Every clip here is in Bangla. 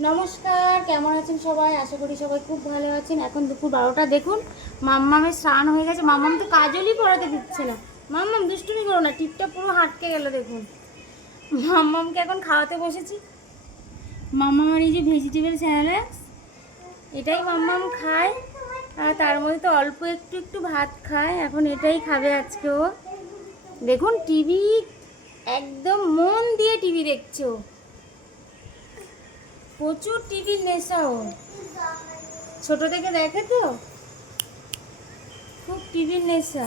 নমস্কার, কেমন আছেন সবাই? আশা করি সবাই খুব ভালো আছেন। এখন দুপুর বারোটা, দেখুন, মাম্মামের স্নান হয়ে গেছে। মাম্মাম তো কাজলই পড়াতে দিচ্ছে না। মাম্মাম, দুষ্টুমি করো না, টিপটা পুরো হাটকে গেল, দেখুন। মাম্মামকে এখন খাওয়াতে বসেছি। মাম্মামের এই যে ভেজিটেবল স্যালাড এটাই মাম্মাম খায়। আর তার মধ্যে তো অল্প একটু একটু ভাত খায়। এখন এটাই খাবে আজকে ও। দেখুন, টিভি একদম মন দিয়ে টিভি দেখছ প্রচুর টিভির নেশা ও ছোট থেকে দেখে তো? খুব টিভির নেশা।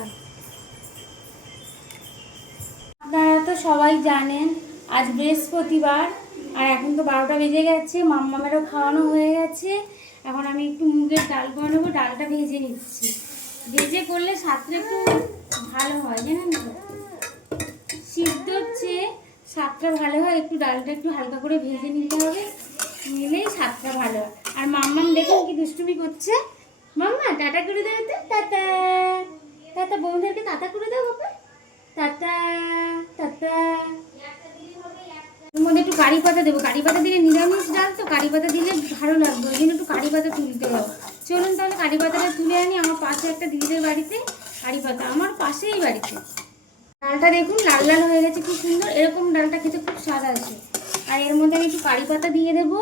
আপনারা তো সবাই জানেন, আজ বৃহস্পতিবার, আর এখন তো বারোটা বেজে গেছে, মাম্মামেরও খাওয়ানো হয়ে গেছে। এখন আমি একটু মুগের ডাল বানাবো, ডালটা ভেজে নিচ্ছি। ভেজে করলে স্বাদটা একটু ভালো হয়, জানেন তো? সিদ্ধ চেয়ে স্বাদটা ভালো হয়, একটু ডালটা একটু হালকা করে ভেজে নিতে হবে। নিলেই স্বাদটা ভালো হয়। আর মাম্মাম দেখুন কি দুষ্টুমি করছে। মাম্মা, টাটা করে দেবে তো, টাটা। টাটা বন্ধুদেরকে টাটা করে দাও, বাবা। Tata tata. এর মধ্যে একটু কারি পাতা দেবো। কারি পাতা দিলে নিরামিষ ডাল তো, কারি পাতা দিলে ভালো লাগবে। ওই জন্য একটু কারি পাতা তুলতে হবে। চলুন তাহলে কারি পাতাটা তুলে আনি। আমার পাশে একটা দিদিদের বাড়িতে কারি পাতা। আমার পাশেই বাড়িতে। ডালটা দেখুন, লাল লাল হয়ে গেছে, খুব সুন্দর। এরকম ডালটা খেতে খুব স্বাদ আছে আর এর মধ্যে আমি একটু কারি পাতা দিয়ে দেবো।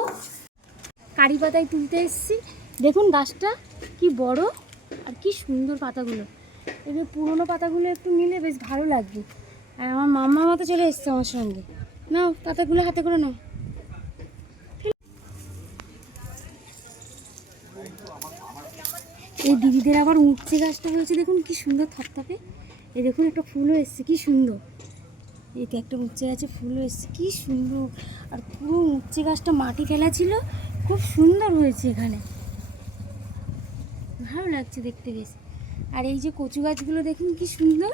কারি পাতায় তুলতে এসেছি। দেখুন গাছটা, কি বড় আর কি সুন্দর পাতাগুলো। এবার পুরোনো পাতাগুলো একটু নিলে বেশ ভালো লাগবে। আর আমার মাম্মা মতো চলে এসছে আমার সঙ্গে। নাও, পাতাগুলো হাতে করে নাও। এই দিদিদের আবার উঠছে গাছটা হয়েছে, দেখুন কি সুন্দর থপথপে। এই দেখুন একটা ফুলও এসছে, কি সুন্দর। তো একটা উচ্চে গাছে ফুলও এসছে, কি সুন্দর। আর পুরো উচ্চে গাছটা মাটি ফেলা ছিল, খুব সুন্দর হয়েছে এখানে। ভালো লাগছে দেখতে বেশ। আর এই যে কচু গাছগুলো দেখুন কি সুন্দর।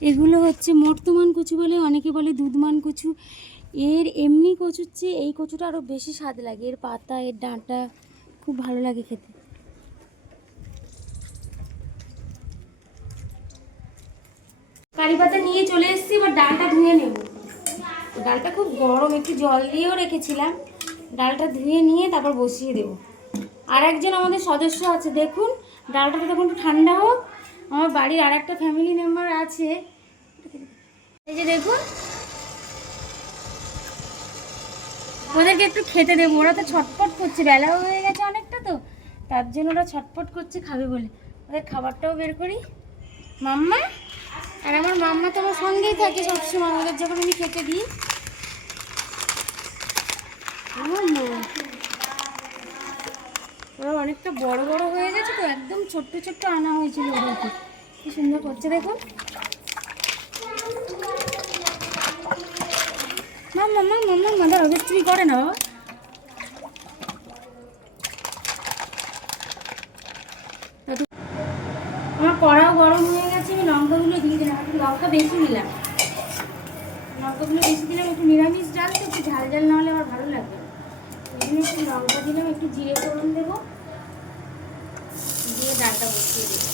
এগুলো হচ্ছে মর্তমান কচু বলে, অনেকে বলে দুধমান কচু। এর এমনি কচুর চেয়ে এই কচুটা আরও বেশি স্বাদ লাগে। এর পাতা, এর ডাঁটা, খুব ভালো লাগে খেতে। কারি পাতা নিয়ে চলে এসেছি, এবার ডালটা ধুয়ে নেব। ডালটা খুব গরম, একটু জল দিয়েও রেখেছিলাম। ডালটা ধুয়ে নিয়ে তারপর বসিয়ে দেব। আর একজন আমাদের সদস্য আছে, দেখুন ডালটা তখন একটু ঠান্ডা হোক। আমার বাড়ির আর একটা ফ্যামিলি মেম্বার আছে। এই যে দেখুন, ওদেরকে একটু খেতে দেবো। ওরা তো ছটপট করছে, বেলাও হয়ে গেছে অনেকটা তো। তার জন্য ওরা ছটপট করছে, খাবে বলে। ওদের খাবারটাও বের করি। মাম্মা আর আমার মাম্মা তো আমার সঙ্গেই থাকে সবসময় আমাদের যখন আমি খেতে দিই। আমার মা। ওরা অনেকটা বড় বড় হয়ে গেছে তো, একদম ছোট্ট ছোট্ট আনা হয়েছিল ওদেরকে। কি সুন্দর করছে দেখুন মাম্মা মাম্মা মাম্মা, দাঁড়াও তুমি করে না আমার কড়াও গরম হয়ে গেছে আমি লঙ্কাগুলো দিয়ে লঙ্কা বেশি দিলাম লঙ্কাগুলো বেশি দিলাম, একটু নিরামিষ ডাল, তো একটু ঝাল ঝাল না হলে আমার ভালো লাগবে ওই একটু লঙ্কা দিলাম, একটু জিরে ফোড়ন দেবো। দিয়ে ডালটা বসিয়ে দেবো।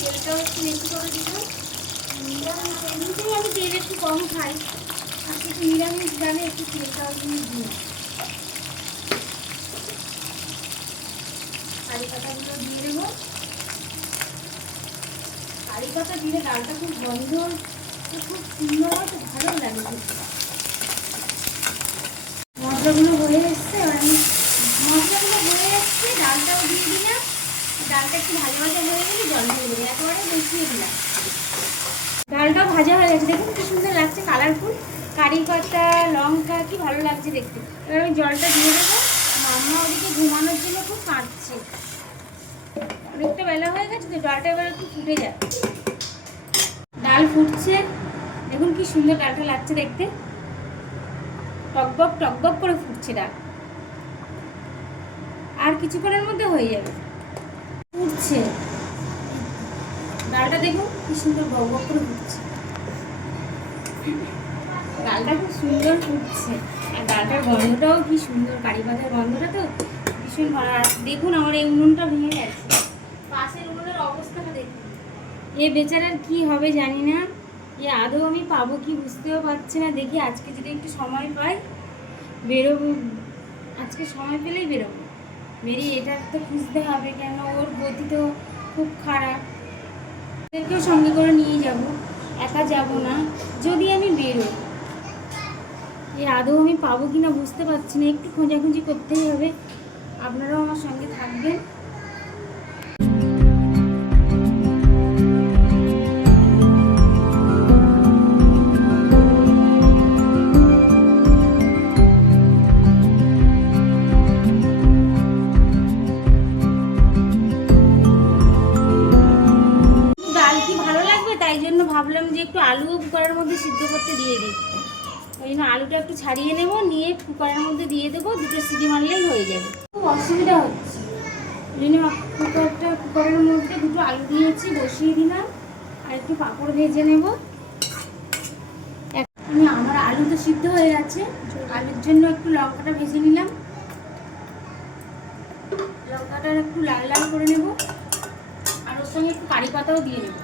তেলটাও একটু বেশি করে দিলাম। এমনিতেই আমি তেল একটু কম খাই। আর একটু নিরামিষ ডালে একটু তেলটাও দিয়ে দিই কারি পাতাগুলো দিয়ে দেবো। কারি পাতা দিলে ডালটা খুব গন্ধ খুব সুন্দর তো ভালো লাগে। মশলাগুলো হয়ে এসছে আমি মশলাগুলো হয়ে এসছে, ডালটাও দিয়ে দিলাম। ডালটা একটু ভাজা ভাজা হয়ে গেলে জল দিয়ে দেবো, একেবারে মিশিয়ে দিলাম। ডালটাও ভাজা হয়ে গেছে, দেখুন কি সুন্দর লাগছে কালারফুল। কারি পাতা, লঙ্কা, কি ভালো লাগছে দেখতে। এবার আমি জলটা দিয়ে দেবো। মাম্মা ওদিকে ঘুমানোর জন্য খুব কাঁদছে। অনেকটা বেলা হয়ে গেছে, তো ডালটা এবার একটু ফুটে যায় ডাল ফুটছে। দেখুন কি সুন্দর ডালটা লাগছে দেখতে। টকবক টকবক করে ফুটছে ডাল। আর কিছুক্ষণের মধ্যে হয়ে যাবে। ফুটছে। ডালটা দেখুন কি সুন্দর বক বক করে ফুটছে। ডালটা খুব সুন্দর ফুটছে। আর ডালটার গন্ধটাও কি সুন্দর, কারি পাতার গন্ধটা তো ভীষণ ভালো। দেখুন আমার এই উনুনটা ভেঙে গেছে। এ বেচারার কি হবে জানি না। এ আদৌ আমি পাবো কি বুঝতেও পারছি না। দেখি আজকে যদি একটু সময় পাই, বেরোবো। আজকে সময় পেলেই বেরোবো। বেরিয়ে এটা তো খুঁজতে হবে কেন? ওর গতি তো খুব খারাপ। ওদেরকেও সঙ্গে করে নিয়ে যাব। একা যাব না। যদি আমি বেরোই এই আদৌ আমি পাবো কি না বুঝতে পারছি না। একটু খোঁজাখুঁজি করতেই হবে। আপনারাও আমার সঙ্গে থাকবেন। ভাবলাম যে একটু আলু কুকারের মধ্যে সিদ্ধ করতে দিয়ে দিই। ওই জন্য আলুটা একটু ছাড়িয়ে নেব, নিয়ে কুকারের মধ্যে দিয়ে দেবো, দুটো সিটি মারলেই হয়ে যাবে। খুব অসুবিধা হচ্ছে। ওই জন্য কুকারটা, কুকারের মধ্যে দুটো আলু দিয়েছি, বসিয়ে দিলাম, আর একটু পাঁপড় ভেজে নেব। আমি আমার আলু তো সিদ্ধ হয়ে গেছে, আলুর জন্য একটু লঙ্কাটা ভেজে নিলাম। লঙ্কাটা একটু লাল লাল করে নেব, আর ওর সঙ্গে একটু কারি পাতাও দিয়ে নেব।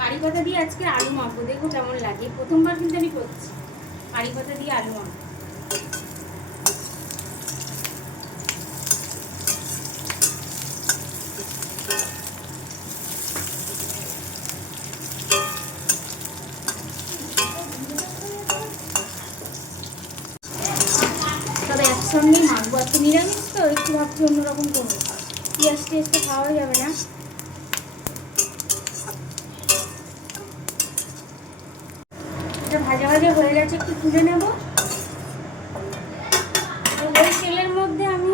কারি পাতা দিয়ে আজকে আলু মাখবো। দেখো কেমন লাগে। প্রথমবার কিন্তু আমি করছি। কারি পাতা দিয়ে আলু মাখবো। তবে একসঙ্গেই মাখবো। তো নিরামিষ তো, একটু ভাবছি অন্যরকম করব। পেঁয়াজ তো খাওয়া যাবে না। এটা ভাজা ভাজা হয়ে গেছে, একটু তুলে নেব। ওই তেলের মধ্যে আমি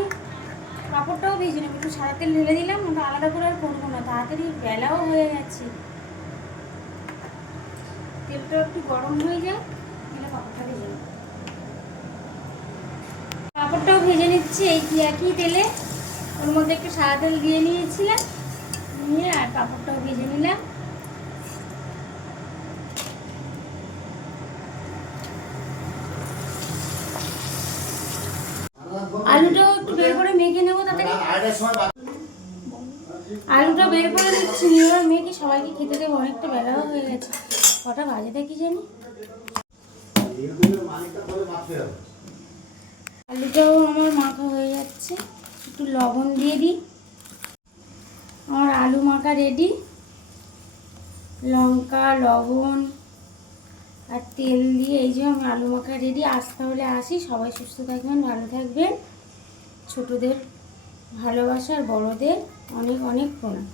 পাঁপড়টাও ভেজে নেব। একটু সাদা তেল ঢেলে দিলাম, ওটা আলাদা করে আর করব না, তাড়াতাড়ি বেলাও হয়ে গেছে। তেলটা একটু গরম হয়ে যায় তাহলে পাঁপড়টা ভেজে নেব। পাঁপড়টাও ভেজে নিচ্ছি এই একই তেলে। ওর মধ্যে একটু সাদা তেল দিয়ে নিয়েছিলাম, নিয়ে আর পাঁপড়টাও ভেজে নিলাম। আলুটাও একটু বের করে মেখে নেব আলুটা বের করে দিচ্ছি নিয়ে মেখে সবাইকে খেতে দেবো অনেকটা বেলাও হয়ে গেছে। কটা বাজে দেখি জানি। আলুটাও আমার মাখা হয়ে যাচ্ছে একটু লবণ দিয়ে দিই। আমার আলু মাখা রেডি লঙ্কা লবণ আর তেল দিয়ে এই যে আমি আলু মাখা রেডি আজ তাহলে আসি সবাই সুস্থ থাকবেন ভালো থাকবেন। ছোটদের ভালোবাসার বড়দের অনেক অনেক প্রণাম।